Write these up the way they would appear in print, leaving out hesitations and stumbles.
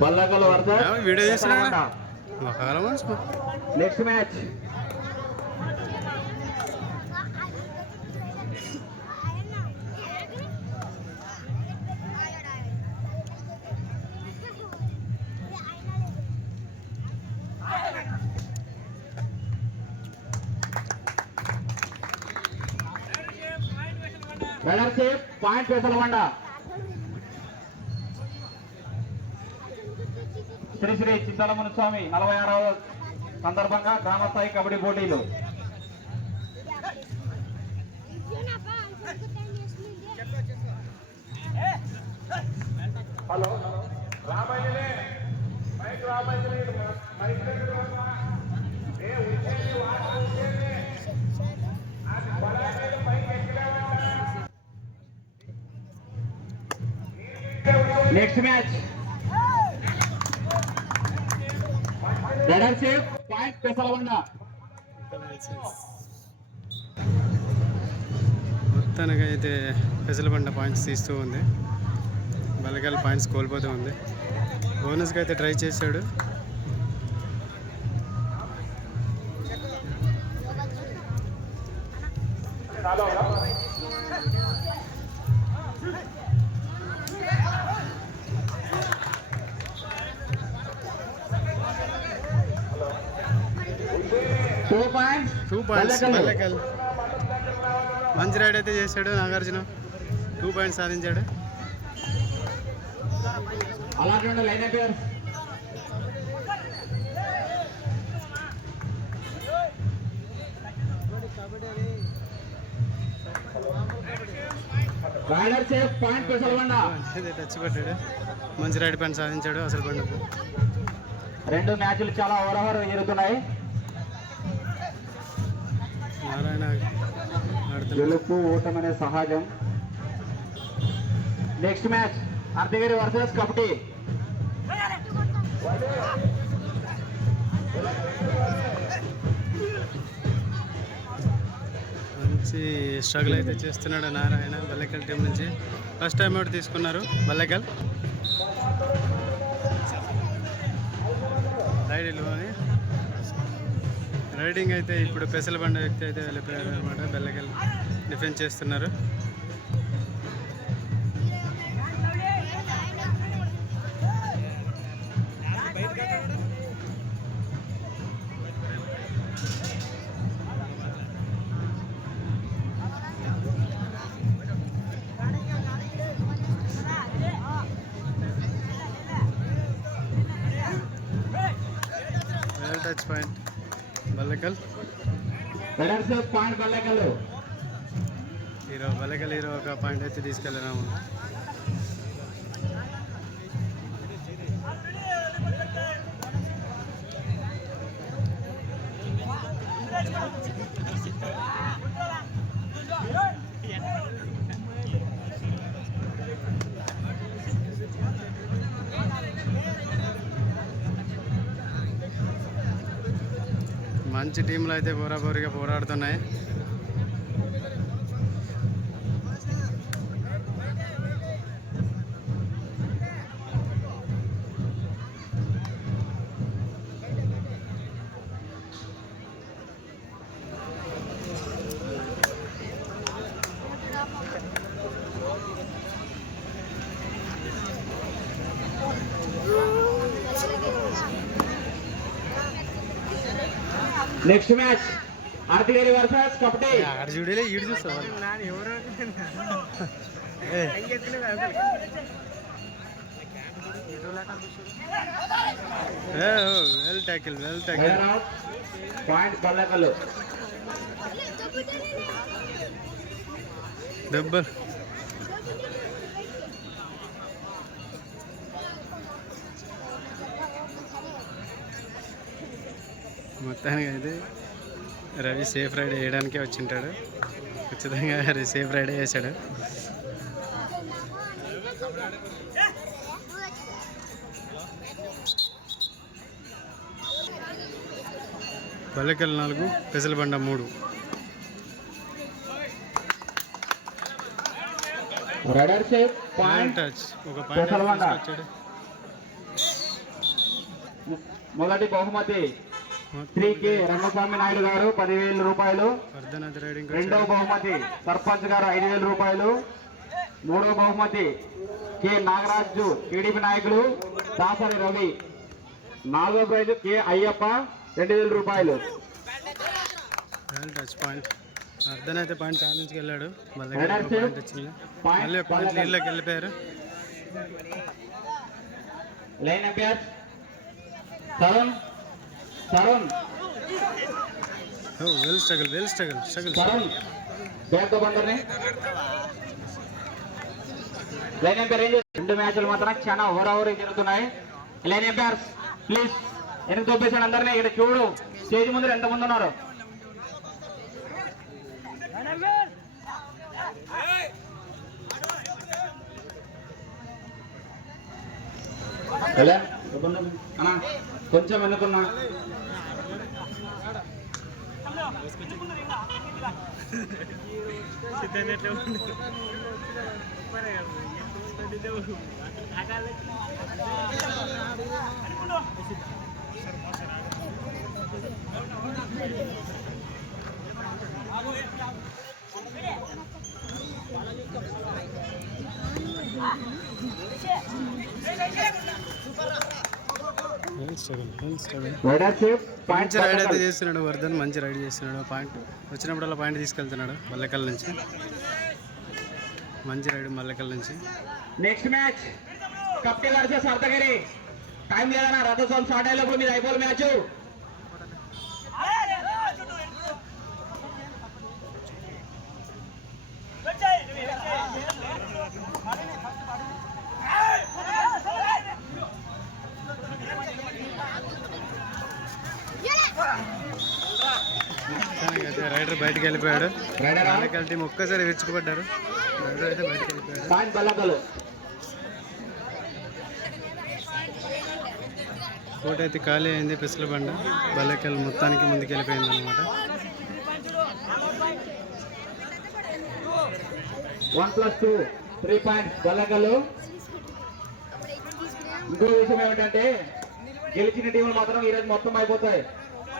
బల్లకల్ versus video చేస్తున్నా. Next match runnership point Pesalabanda. Shri Shri Chintalamuni Swami 46వ సందర్భంగా గ్రామస్థాయి కబడ్డీ పోటీలు. Hello next match runnership point Pesalabanda. మొత్తానికి అయితే పెసలబండ పాయింట్స్ తీస్తూ ఉంది. బల్లకల్ పాయింట్స్ కోల్పోతూ ఉంది. బోనస్కి అయితే ట్రై చేశాడు. Two points Ballakal. మంచి రైడ్ అయితే చేశాడు నాగార్జున. 2 పాయింట్స్ సాధించాడు. టచ్ పట్టాడు. మంచి రైడ్ పాయింట్ సాధించాడు అసలు బండకు. 2 మ్యాచ్లు చాలా ఓవర్ జరుగుతున్నాయి. నారాయణ గెలుపు ఓటమనే సహజం. Next match Ardhagiri versus kabaddi. మంచి స్ట్రగుల్ అయితే చేస్తున్నాడు నారాయణ బల్లకల్ టీం నుంచి. ఫస్ట్ టైం అవుట్ తీసుకున్నారు బల్లకల్. రైడింగ్ అయితే ఇప్పుడు పెసలబండ వ్యక్తి అయితే వెళ్ళిపోయారు అనమాట. బల్లకల్ డిఫెన్స్ చేస్తున్నారు. Touch point Ballakal. Hero Ballakal hero ఒక పాయింట్ అయితే తీసుకెళ్ళినాము. మంచి టీంలు అయితే బోరాబోరిగా పోరాడుతున్నాయి. Next match Ardhagiri versus kabaddi. అక్కడ చూడలే ఈడు చూస్తావా? Well tackle point Ballakal. దెబ్బలు మొత్తానికి అయితే రవి సేఫ్ రైడ్ వేయడానికే వచ్చింటాడు. ఖచ్చితంగా సేఫ్ రైడ్ వేసాడు. Ballakal 4 Pesalabanda 3. Raider shape hand point touch ఒక పాయింట్ పెసలబండ. తీసుకొచ్చాడు. మొదటి బహుమతి శ్రీ కె రంగస్వామి నాయుడు గారు 10,000 రూపాయలు. వర్ధనాథ్ రైడింగ్ రెండవ బహుమతి సర్పంచ్ గారు 5,000 రూపాయలు. మూడవ బహుమతి కె నాగరాజు టీడీపీ నాయకులు దాసరి రవి. నాలుగవ ప్రైజు కె అయ్యప్ప 2,000 రూపాయలు. హ్యాండ్ టచ్ పాయింట్ వర్ధన్ అయితే పాయింట్ సాధించుకు వెళ్ళాడు. మళ్ళీ రైడర్ పాయింట్ షేప్ వచ్చింది. పాయింట్ మళ్ళీ పాయింట్ నీళ్ళకి వెళ్ళిపోయారు. Line umpire Tarun Tarun well struggle Tarun back తో బందర్ని లైన్ అంపైర్ ఏం చేస్తారు? 2 మ్యాచ్లు మాత్రం చాలా ఓవర్ జరుగుతున్నాయి. లైన్ అంపైర్స్ ప్లీజ్ వెనక్కి తోపేసాడు అందరినీ. ఇక్కడ చూడు స్టేజ్ ముందు ఎంతమంది ఉన్నారు. అన్నా కొంచెం వెనుకున్నా. రైడర్ షేప్ పాయింట్ మంచి రైడ్ అయితే చేస్తున్నాడు వర్ధన్. మంచి రైడ్ చేస్తున్నాడు. పాయింట్ వచ్చినప్పుడల్లా పాయింట్ తీసుకెళ్తున్నాడు మల్లెకల్ నుంచి. మంచి రైడ్ మల్లెకల్ నుంచి. Next match Kapti versus Ardhagiri. Time లేదన్నా రథోత్సవం స్టార్ట్ అయ్యేటప్పుడు మీరు అయిపోవాలి మ్యాచ్. అయితే రైడర్ బయటకు వెళ్ళిపోయాడు. రైడర్ మల్లెకల్ టీం ఒక్కసారి విరుచుకుపడ్డారు. రైడర్ అయితే బయటకు వెళ్ళిపోయాడు. పాయింట్ బల్లకలు. కోట అయితే ఖాళీ అయింది. పెసల బండ బల్లెకల్ మొత్తానికి ముందుకు వెళ్ళిపోయింది అనమాట. 1+2 3 పాయింట్స్ బల్లకలు. ఇంకో విషయం ఏమిటంటే గెలిచిన టీంలు మాత్రం ఈరోజు మొత్తం అయిపోతాయి.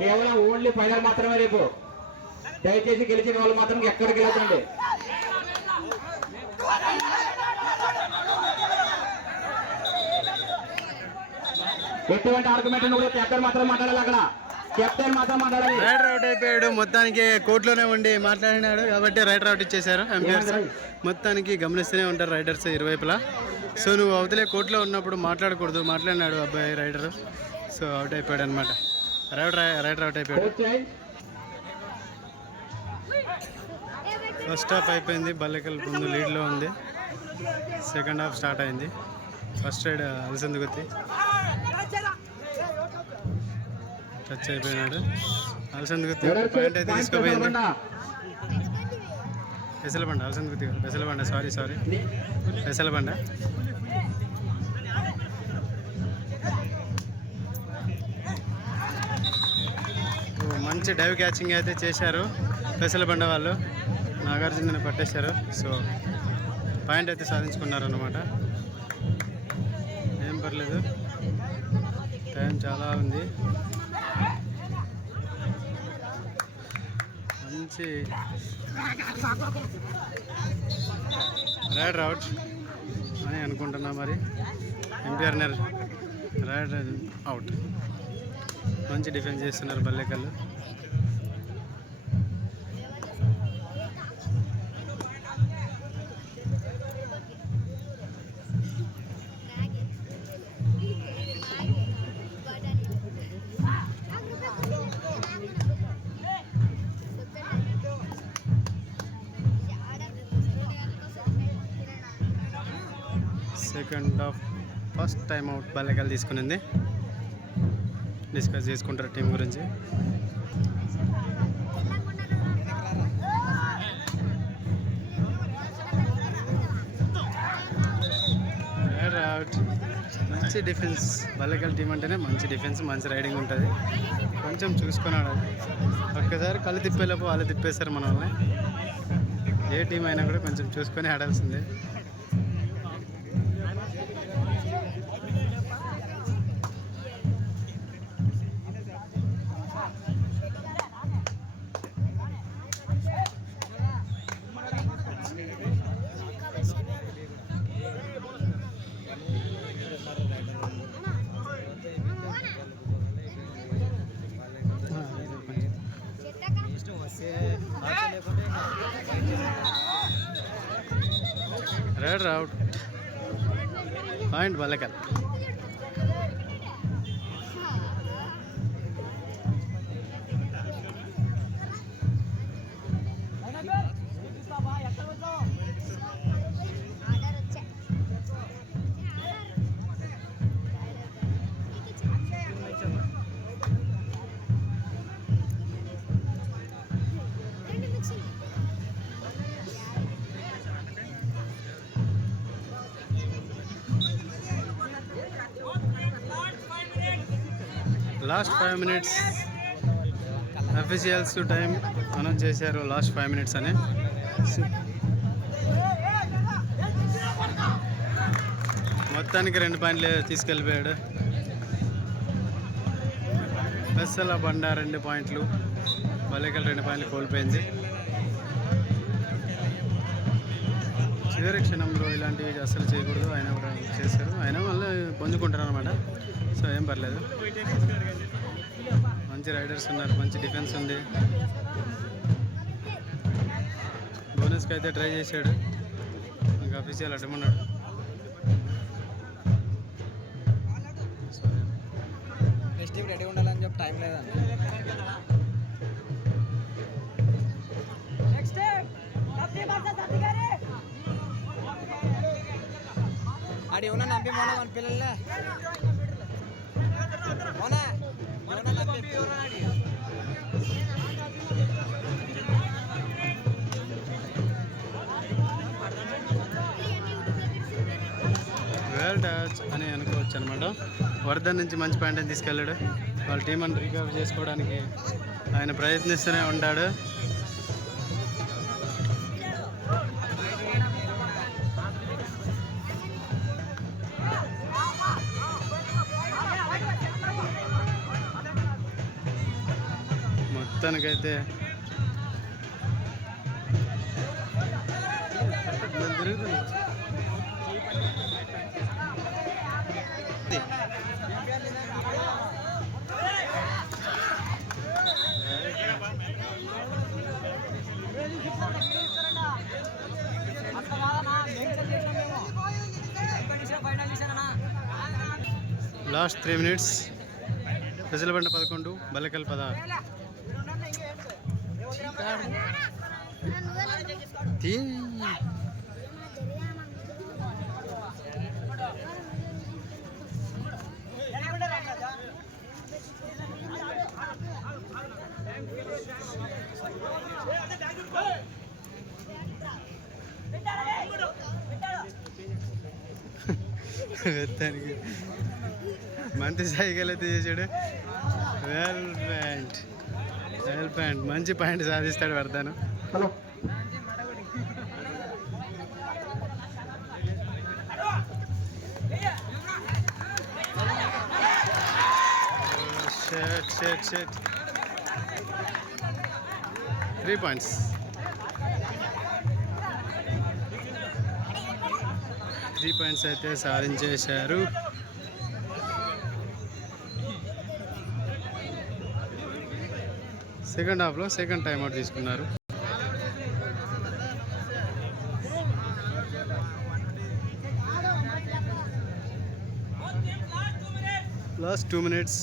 కేవలం ఓన్లీ ఫైనల్ మాత్రమే రేపు. దయచేసి గెలిచిన వాళ్ళు మాత్రం ఎక్కడికి వెళ్ళకండి. ఎటువంటి ఆర్గ్యుమెంట్ నువ్వు కెప్టెన్ మాత్రం మాట్లాడాలి. అక్కడ కెప్టెన్ మాత్రం మాట్లాడాలి. రైడర్ అవుట్ అయిపోయాడు. మొత్తానికి కోర్టులోనే ఉండి మాట్లాడినాడు కాబట్టి రైడర్ అవుట్ ఇచ్చేశారు ఎంపైర్స్. మొత్తానికి గమనిస్తూనే ఉంటారు రైడర్స్ ఇరువైపులా. సో నువ్వు అవతలే కోర్టులో ఉన్నప్పుడు మాట్లాడకూడదు. మాట్లాడినాడు అబ్బాయి రైడర్. సో అవుట్ అయిపోయాడు అనమాట. రైడర్ అవుట్ అయిపోయాడు. ఫస్ట్ హాఫ్ అయిపోయింది. బల్లెకల్ ముందు లీడ్లో ఉంది. సెకండ్ హాఫ్ స్టార్ట్ అయింది. ఫస్ట్ రైడ్ అలసందుగుత్తి టచ్ అయిపోయినాడు. అలసందుగుత్తి పాయింట్ అయితే తీసుకుపోయింది. పెసలబండ అలసందుగుత్తి పెసలబండ సారీ పెసలబండ. మంచి డైవ్ క్యాచింగ్ అయితే చేశారు పెసలబండ వాళ్ళు. నాగార్జునని పట్టేశారు. సో పాయింట్ అయితే సాధించుకున్నారు అన్నమాట. ఏం పర్లేదు, టైం చాలా ఉంది. మంచి రైడర్ అవుట్ అని అనుకుంటున్నా. మరి ఎంపీఆర్ రైడర్ అవుట్. మంచి డిఫెన్స్ చేస్తున్నారు Ballekal. Second half first time out Ballekal తీసుకునింది. డిస్కస్ చేసుకుంటారు టీం గురించి. అవుట్. మంచి డిఫెన్స్ బల్లెకల్ టీం అంటేనే మంచి డిఫెన్స్, మంచి రైడింగ్ ఉంటుంది. కొంచెం చూసుకొని ఆడాలి. ఒక్కసారి కళ్ళు తిప్పేలోపు వాళ్ళు తిప్పేస్తారు మన వాళ్ళని. ఏ టీం అయినా కూడా కొంచెం చూసుకొని ఆడాల్సిందే. Raider out. Point Ballekal. Last 5 minutes officials time announce చేశారు. లాస్ట్ 5 minutes అని. మొత్తానికి 2 పాయింట్లు తీసుకెళ్ళిపోయాడు. పెసల బండ 2 పాయింట్లు, బల్లెకల్ 2 పాయింట్లు కోల్పోయింది. చివరి క్షణంలో ఇలాంటివి అస్సలు చేయకూడదు. ఆయన కూడా చేశారు. ఆయన మళ్ళీ పొందుకుంటారు అనమాట. సో ఏం పర్లేదు. మంచి రైడర్స్ ఉన్నారు, మంచి డిఫెన్స్ ఉంది. బోనస్కి అయితే ట్రై చేశాడు, ఇంకా అఫీషియల్ అడ్డమన్నాడు. నెక్స్ట్ టైం రెడీ ఉండాలని చెప్పి టైం లేదండి. ఆడి ఏమన్నా నమ్మి మొన్న మన పిల్లలే వెల్ టచ్ అని అనుకోవచ్చు అనమాట. వర్ధన్ నుంచి మంచి పాయింట్ అని తీసుకెళ్ళాడు. వాళ్ళ టీం అని రికవర్ చేసుకోవడానికి ఆయన ప్రయత్నిస్తూనే ఉంటాడు. మొత్తానికైతే లాస్ట్ 3 minutes. పెసల బండ 11, బల్లెకల్ 16. వెత్తానికి మంచి సైకిల్ అయితే చేసాడు. వెల్ ప్యాంట్ మంచి పాయింట్ సాధిస్తాడు వర్ధన్. షట్ 3 points. త్రీ పాయింట్స్ అయితే సాధించేశారు. సెకండ్ హాఫ్లో సెకండ్ టైం అవుట్ తీసుకున్నారు. Last 2 minutes.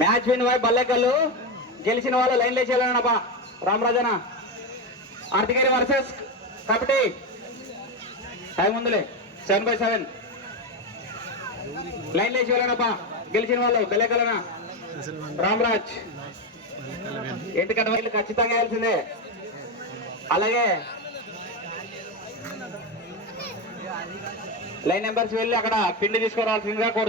మ్యాచ్ విన్ వై బల్లెకల్లు. గెలిచిన వాళ్ళు లైన్ లేచేయాలన్నప్పా. రామరాజన ఆర్తిగిరి వర్సెస్ కబడ్డీ. టైం ఉందిలే 7/7. లైన్ లేచేయాలన్నప్పా. గెలిచిన వాళ్ళు బల్లెకల్లన రామరాజ్. ఎందుకంటే వీళ్ళు ఖచ్చితంగా వేయాల్సిందే. అలాగే లైన్ నెంబర్స్ వెళ్ళి అక్కడ పిండి తీసుకురావాల్సిందిగా కోరుతున్నాను.